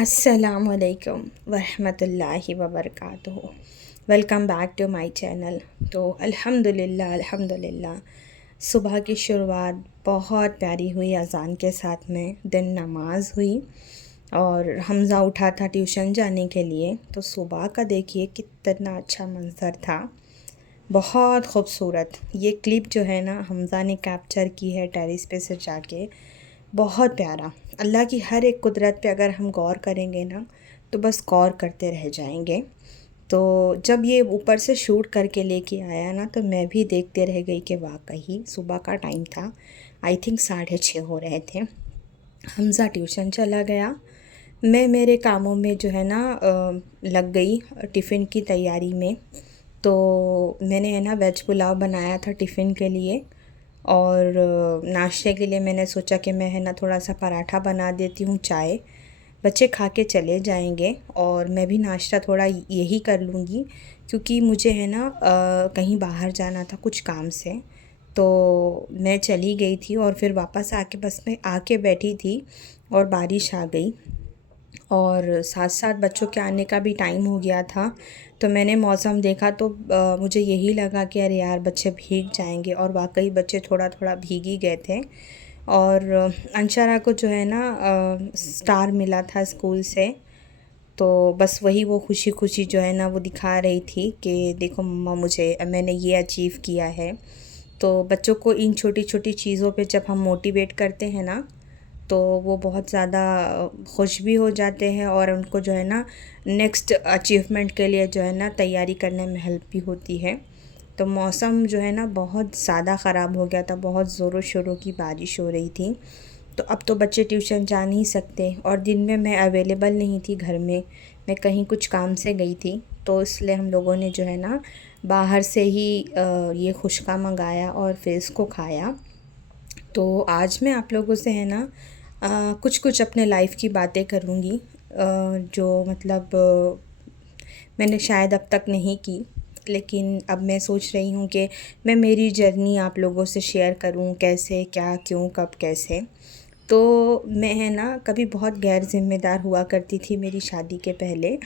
अस्सलामुअलैकुम वरहमतुल्लाहि वबरकातुहू। Welcome back to my channel. तो अल्हम्दुलिल्लाह सुबह की शुरुआत बहुत प्यारी हुई अज़ान के साथ में। दिन नमाज हुई और हमज़ा उठा था ट्यूशन जाने के लिए। तो सुबह का देखिए कितना अच्छा मंज़र था, बहुत ख़ूबसूरत। ये क्लिप जो है ना हमज़ा ने कैप्चर की है टेरेस पे से जाके, बहुत प्यारा। अल्लाह की हर एक कुदरत पे अगर हम गौर करेंगे ना तो बस गौर करते रह जाएंगे। तो जब ये ऊपर से शूट करके लेके आया ना तो मैं भी देखते रह गई कि वाकई सुबह का टाइम था। आई थिंक 6:30 हो रहे थे। हमज़ा ट्यूशन चला गया, मैं मेरे कामों में जो है ना लग गई, टिफ़िन की तैयारी में। तो मैंने है ना वेज पुलाव बनाया था टिफ़िन के लिए, और नाश्ते के लिए मैंने सोचा कि मैं है ना थोड़ा सा पराठा बना देती हूँ, चाय बच्चे खा के चले जाएंगे और मैं भी नाश्ता थोड़ा यही कर लूँगी, क्योंकि मुझे है ना कहीं बाहर जाना था कुछ काम से। तो मैं चली गई थी और फिर वापस आके बस में आके बैठी थी और बारिश आ गई और साथ साथ बच्चों के आने का भी टाइम हो गया था। तो मैंने मौसम देखा तो मुझे यही लगा कि अरे यार बच्चे भीग जाएंगे, और वाकई बच्चे थोड़ा थोड़ा भीग ही गए थे। और अंशरा को जो है ना स्टार मिला था स्कूल से, तो बस वही वो खुशी खुशी जो है ना वो दिखा रही थी कि देखो मम्मा मैंने ये अचीव किया है। तो बच्चों को इन छोटी छोटी चीज़ों पे जब हम मोटिवेट करते हैं ना तो वो बहुत ज़्यादा खुश भी हो जाते हैं और उनको जो है ना नेक्स्ट अचीवमेंट के लिए जो है ना तैयारी करने में हेल्प भी होती है। तो मौसम जो है ना बहुत ज़्यादा ख़राब हो गया था, बहुत ज़ोरों शोरों की बारिश हो रही थी। तो अब तो बच्चे ट्यूशन जा नहीं सकते और दिन में मैं अवेलेबल नहीं थी घर में, मैं कहीं कुछ काम से गई थी। तो इसलिए हम लोगों ने जो है ना बाहर से ही ये खुशका मंगाया और फिर इसको खाया। तो आज मैं आप लोगों से है ना कुछ कुछ अपने लाइफ की बातें करूँगी, जो मतलब मैंने शायद अब तक नहीं की, लेकिन अब मैं सोच रही हूँ कि मैं मेरी जर्नी आप लोगों से शेयर करूँ, कैसे क्या क्यों कब कैसे। तो मैं है ना कभी बहुत गैर ज़िम्मेदार हुआ करती थी मेरी शादी के पहले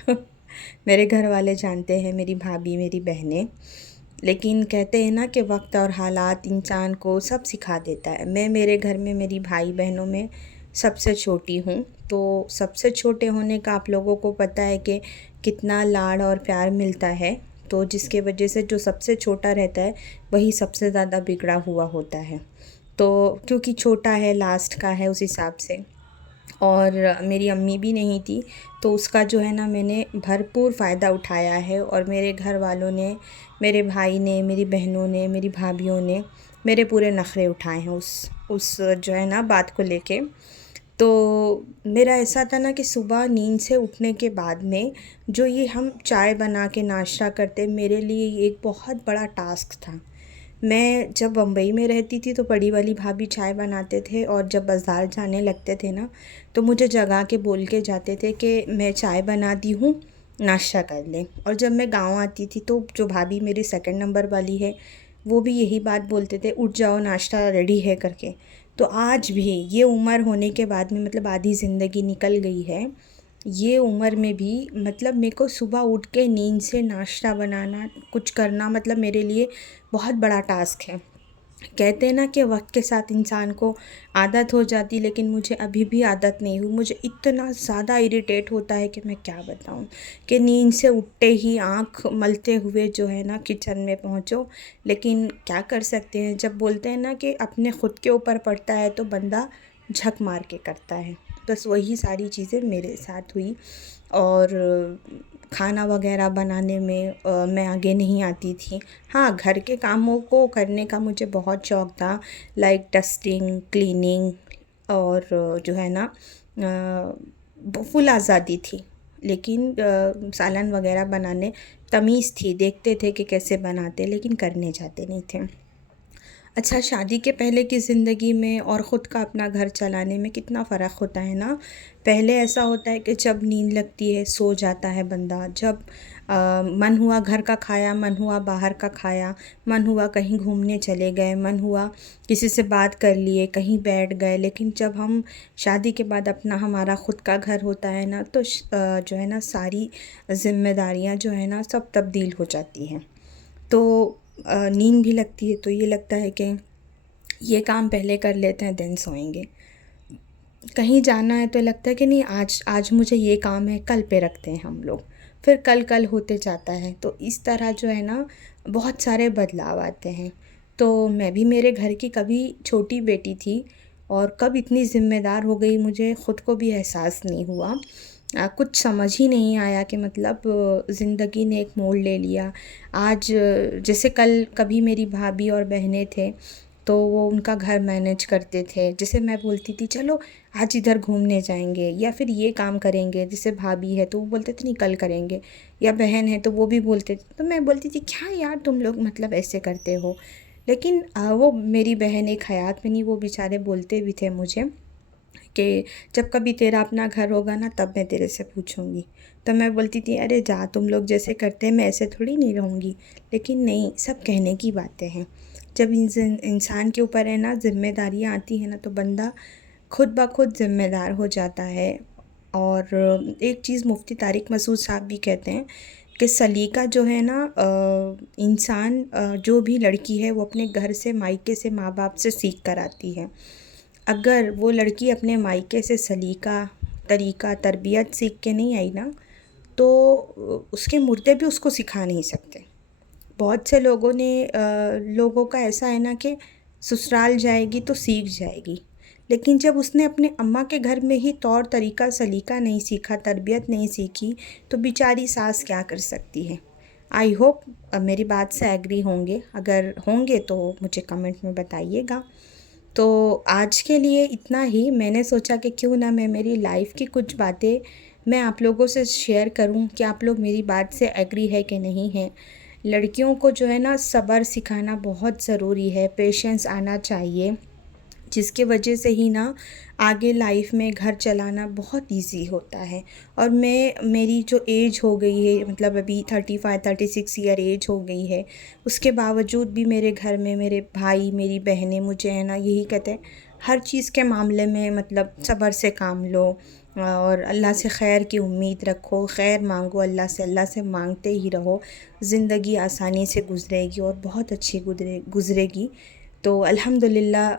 मेरे घर वाले जानते हैं, मेरी भाभी मेरी बहनें। लेकिन कहते हैं ना कि वक्त और हालात इंसान को सब सिखा देता है। मैं मेरे घर में मेरी भाई बहनों में सबसे छोटी हूँ। तो सबसे छोटे होने का आप लोगों को पता है कि कितना लाड़ और प्यार मिलता है। तो जिसके वजह से जो सबसे छोटा रहता है वही सबसे ज़्यादा बिगड़ा हुआ होता है। तो क्योंकि छोटा है, लास्ट का है, उस हिसाब से। और मेरी अम्मी भी नहीं थी, तो उसका जो है ना मैंने भरपूर फ़ायदा उठाया है। और मेरे घर वालों ने, मेरे भाई ने, मेरी बहनों ने, मेरी भाभियों ने मेरे पूरे नखरे उठाए हैं उस जो है ना बात को लेके। तो मेरा ऐसा था ना कि सुबह नींद से उठने के बाद में जो ये हम चाय बना के नाश्ता करते, मेरे लिए ये एक बहुत बड़ा टास्क था। मैं जब बम्बई में रहती थी तो बड़ी वाली भाभी चाय बनाते थे, और जब बाज़ार जाने लगते थे ना तो मुझे जगा के बोल के जाते थे कि मैं चाय बना दी हूँ, नाश्ता कर लें। और जब मैं गांव आती थी तो जो भाभी मेरी सेकंड नंबर वाली है वो भी यही बात बोलते थे, उठ जाओ नाश्ता रेडी है करके। तो आज भी ये उम्र होने के बाद में, मतलब आधी ज़िंदगी निकल गई है, ये उम्र में भी मतलब मेरे को सुबह उठ के नींद से नाश्ता बनाना कुछ करना मतलब मेरे लिए बहुत बड़ा टास्क है। कहते हैं ना कि वक्त के साथ इंसान को आदत हो जाती, लेकिन मुझे अभी भी आदत नहीं हुई। मुझे इतना ज़्यादा इरिटेट होता है कि मैं क्या बताऊं, कि नींद से उठते ही आँख मलते हुए जो है ना किचन में पहुंचो। लेकिन क्या कर सकते हैं, जब बोलते हैं ना कि अपने ख़ुद के ऊपर पड़ता है तो बंदा झक मार के करता है। बस वही सारी चीज़ें मेरे साथ हुई। और खाना वगैरह बनाने में मैं आगे नहीं आती थी। हाँ, घर के कामों को करने का मुझे बहुत शौक़ था, लाइक डस्टिंग, क्लीनिंग, और जो है ना फुल आज़ादी थी। लेकिन सालन वगैरह बनाने तमीज़ थी, देखते थे कि कैसे बनाते, लेकिन करने जाते नहीं थे। अच्छा, शादी के पहले की ज़िंदगी में और ख़ुद का अपना घर चलाने में कितना फ़र्क होता है ना। पहले ऐसा होता है कि जब नींद लगती है सो जाता है बंदा, जब मन हुआ घर का खाया, मन हुआ बाहर का खाया, मन हुआ कहीं घूमने चले गए, मन हुआ किसी से बात कर लिए, कहीं बैठ गए। लेकिन जब हम शादी के बाद अपना हमारा ख़ुद का घर होता है ना, तो जो है ना सारी ज़िम्मेदारियाँ जो है ना सब तब्दील हो जाती हैं। तो नींद भी लगती है, तो ये लगता है कि ये काम पहले कर लेते हैं देन सोएंगे। कहीं जाना है तो लगता है कि नहीं, आज आज मुझे ये काम है, कल पे रखते हैं हम लोग, फिर कल कल होते जाता है। तो इस तरह जो है ना बहुत सारे बदलाव आते हैं। तो मैं भी मेरे घर की कभी छोटी बेटी थी और कब इतनी ज़िम्मेदार हो गई मुझे ख़ुद को भी एहसास नहीं हुआ। कुछ समझ ही नहीं आया कि मतलब ज़िंदगी ने एक मोड़ ले लिया। आज जैसे कल कभी मेरी भाभी और बहनें थे तो वो उनका घर मैनेज करते थे। जैसे मैं बोलती थी चलो आज इधर घूमने जाएंगे या फिर ये काम करेंगे, जैसे भाभी है तो वो बोलते थे नहीं कल करेंगे, या बहन है तो वो भी बोलते थे। तो मैं बोलती थी क्या यार तुम लोग मतलब ऐसे करते हो। लेकिन वो मेरी बहन एक हयात में नहीं, वो बेचारे बोलते भी थे मुझे कि जब कभी तेरा अपना घर होगा ना तब मैं तेरे से पूछूंगी। तो मैं बोलती थी अरे जा, तुम लोग जैसे करते हैं मैं ऐसे थोड़ी नहीं रहूँगी। लेकिन नहीं, सब कहने की बातें हैं। जब इंसान के ऊपर है ना ज़िम्मेदारियाँ आती हैं ना तो बंदा खुद ब खुद ज़िम्मेदार हो जाता है। और एक चीज़ मुफ्ती तारिक मसूद साहब भी कहते हैं कि सलीका जो है ना इंसान जो भी लड़की है वो अपने घर से, मायके से, माँ बाप से सीख कर आती है। अगर वो लड़की अपने मायके से सलीका, तरीका, तरबियत सीख के नहीं आई ना तो उसके मुर्दे भी उसको सिखा नहीं सकते। बहुत से लोगों का ऐसा है ना कि ससुराल जाएगी तो सीख जाएगी, लेकिन जब उसने अपने अम्मा के घर में ही तौर तरीका, सलीका नहीं सीखा, तरबियत नहीं सीखी, तो बेचारी सास क्या कर सकती है। आई होप मेरी बात से एग्री होंगे, अगर होंगे तो मुझे कमेंट में बताइएगा। तो आज के लिए इतना ही। मैंने सोचा कि क्यों ना मैं मेरी लाइफ की कुछ बातें मैं आप लोगों से शेयर करूं कि आप लोग मेरी बात से एग्री है कि नहीं है। लड़कियों को जो है ना सब्र सिखाना बहुत ज़रूरी है, पेशेंस आना चाहिए, जिसके वजह से ही ना आगे लाइफ में घर चलाना बहुत इजी होता है। और मेरी जो एज हो गई है, मतलब अभी 35-36 ईयर एज हो गई है, उसके बावजूद भी मेरे घर में मेरे भाई, मेरी बहनें मुझे है ना यही कहते हैं हर चीज़ के मामले में मतलब सब्र से काम लो और अल्लाह से खैर की उम्मीद रखो, खैर मांगो अल्लाह से मांगते ही रहो। ज़िंदगी आसानी से गुज़रेगी और बहुत अच्छी गुज़रेगी। तो अल्हम्दुलिल्लाह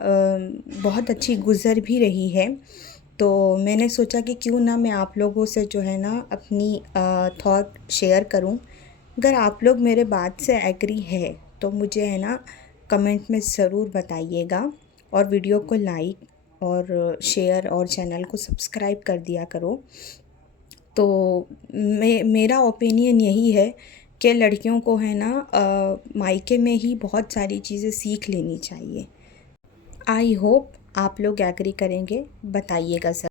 बहुत अच्छी गुज़र भी रही है। तो मैंने सोचा कि क्यों ना मैं आप लोगों से जो है ना अपनी थॉट शेयर करूं। अगर आप लोग मेरे बात से एग्री है तो मुझे है ना कमेंट में ज़रूर बताइएगा, और वीडियो को लाइक और शेयर और चैनल को सब्सक्राइब कर दिया करो। तो मेरा ओपिनियन यही है कि लड़कियों को है ना मायके में ही बहुत सारी चीज़ें सीख लेनी चाहिए। आई होप आप लोग एग्री करेंगे, बताइएगा ज़रा।